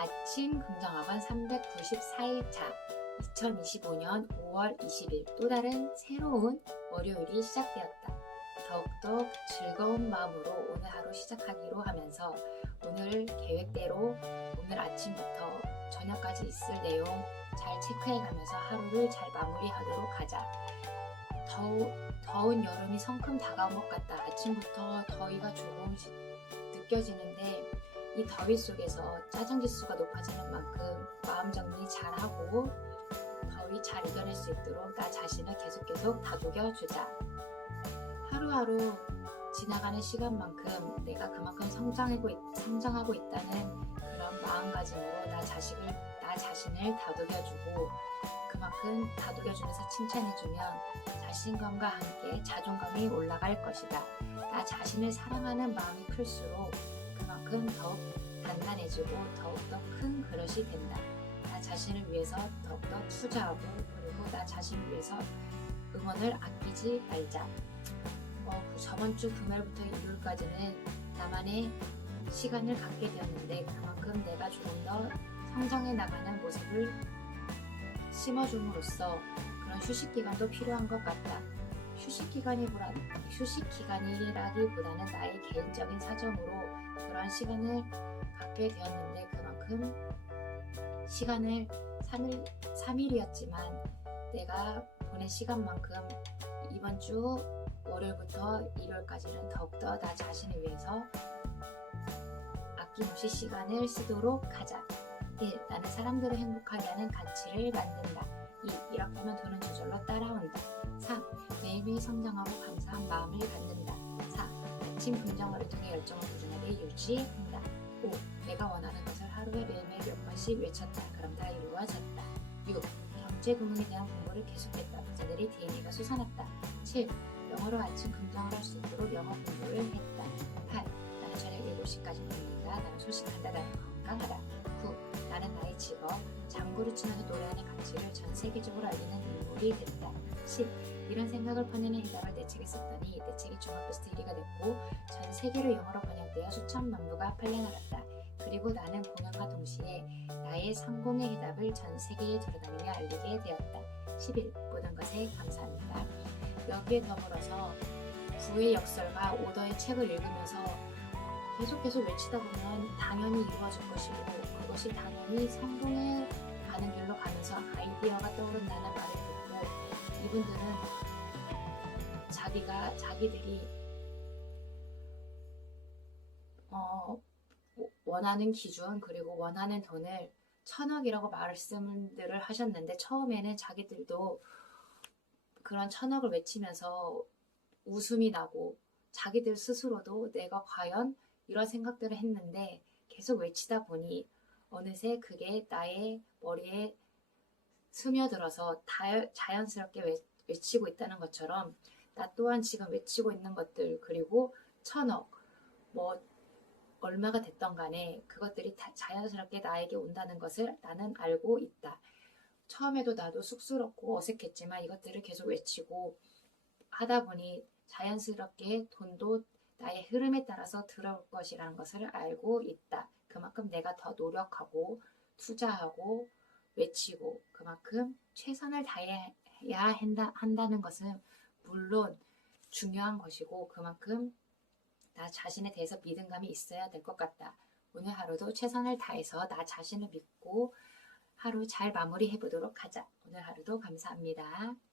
아침 긍정학원 394일차 2025년 5월 20일 또 다른 새로운 월요일이 시작되었다. 더욱더 즐거운 마음으로 오늘 하루 시작하기로 하면서 오늘 계획대로 오늘 아침부터 저녁까지 있을 내용 잘 체크해 가면서 하루를 잘 마무리하도록 하자. 더우, 더운 여름이 성큼 다가온 것 같다. 아침부터 더위가 조금씩 느껴지는데 이 더위 속에서 짜증 지수가 높아지는 만큼 마음 정리 잘하고 더위 잘 이겨낼 수 있도록 나 자신을 계속 계속 다독여 주자. 하루하루 지나가는 시간만큼 내가 그만큼 성장하고, 있, 성장하고 있다는 그런 마음가짐으로 나 자식을 나 자신을 다독여주고 그만큼 다독여주면서 칭찬해주면 자신감과 함께 자존감이 올라갈 것이다. 나 자신을 사랑하는 마음이 클수록 그 만큼 더욱 단단해지고 더욱더 큰 그릇이 된다. 나 자신을 위해서 더욱더 투자하고 그리고 나 자신을 위해서 응원을 아끼지 말자. 어, 그 저번 주 금요일부터 일요일까지는 나만의 시간을 갖게 되었는데 그만큼 내가 조금 더 성장해 나가는 모습을 심어줌으로써 그런 휴식 기간도 필요한 것 같다. 휴식 기간이 보라 휴식 기간이라기보다는 나의 개인적인 사정으로 그런 시간을 갖게 되었는데 그만큼 시간을 3일 3일이었지만 내가 보낸 시간만큼 이번 주 월요일부터 일요일까지는 더욱더 나 자신을 위해서 아낌없이 시간을 쓰도록 하자. 1. 나는 사람들을 행복하게 하는 가치를 만든다. 2. 이렇게 하면 돈은 저절로 따라온다. 3. 매일매일 성장하고 감사한 마음을 갖는다. 4. 아침 긍정어를 통해 열정을 꾸준하게 유지한다. 5. 내가 원하는 것을 하루에 매일매일 몇 번씩 외쳤다. 그럼 다 이루어졌다. 6. 경제 구문에 대한 공부를 계속했다. 부자들이 DNA가 솟아났다. 7. 영어로 아침 긍정을 할 수 있도록 영어 공부를 했다. 8. 나는 저녁 7시까지 놀린다. 나는 소식한다. 나는 건강하다. 9. 나는 나의 직업, 장구를 치면서 노래하는 가치를 전 세계적으로 알리는 인물이 됐다. 10. 이런 생각을 퍼내는 해답을 내 책에 썼더니 내 책이 종합베스트 1위가 됐고 전 세계로 영어로 번역되어 수천만 부가 팔려나갔다. 그리고 나는 공연과 동시에 나의 성공의 해답을 전 세계에 돌아다니며 알리게 되었다. 11. 모든 것에 감사합니다. 여기에 더불어서 구의 역설과 오더의 책을 읽으면서 계속 계속 외치다 보면 당연히 이루어질 것이고 그것이 당연히 성공에 가는 길로 가면서 아이디어가 떠오른다는 말을 듣고 이분들은 자기가 자기들이 어, 원하는 기준 그리고 원하는 돈을 천억이라고 말씀들을 하셨는데 처음에는 자기들도 그런 천억을 외치면서 웃음이 나고 자기들 스스로도 내가 과연 이런 생각들을 했는데 계속 외치다 보니 어느새 그게 나의 머리에 스며들어서 다, 자연스럽게 외, 외치고 있다는 것처럼 나 또한 지금 외치고 있는 것들 그리고 천억 뭐 얼마가 됐던 간에 그것들이 다 자연스럽게 나에게 온다는 것을 나는 알고 있다. 처음에도 나도 쑥스럽고 어색했지만 이것들을 계속 외치고 하다 보니 자연스럽게 돈도 나의 흐름에 따라서 들어올 것이라는 것을 알고 있다. 그만큼 내가 더 노력하고 투자하고 외치고 그만큼 최선을 다해야 한다, 한다는 것은 물론 중요한 것이고 그만큼 나 자신에 대해서 믿음감이 있어야 될 것 같다. 오늘 하루도 최선을 다해서 나 자신을 믿고 하루 잘 마무리해 보도록 하자. 오늘 하루도 감사합니다.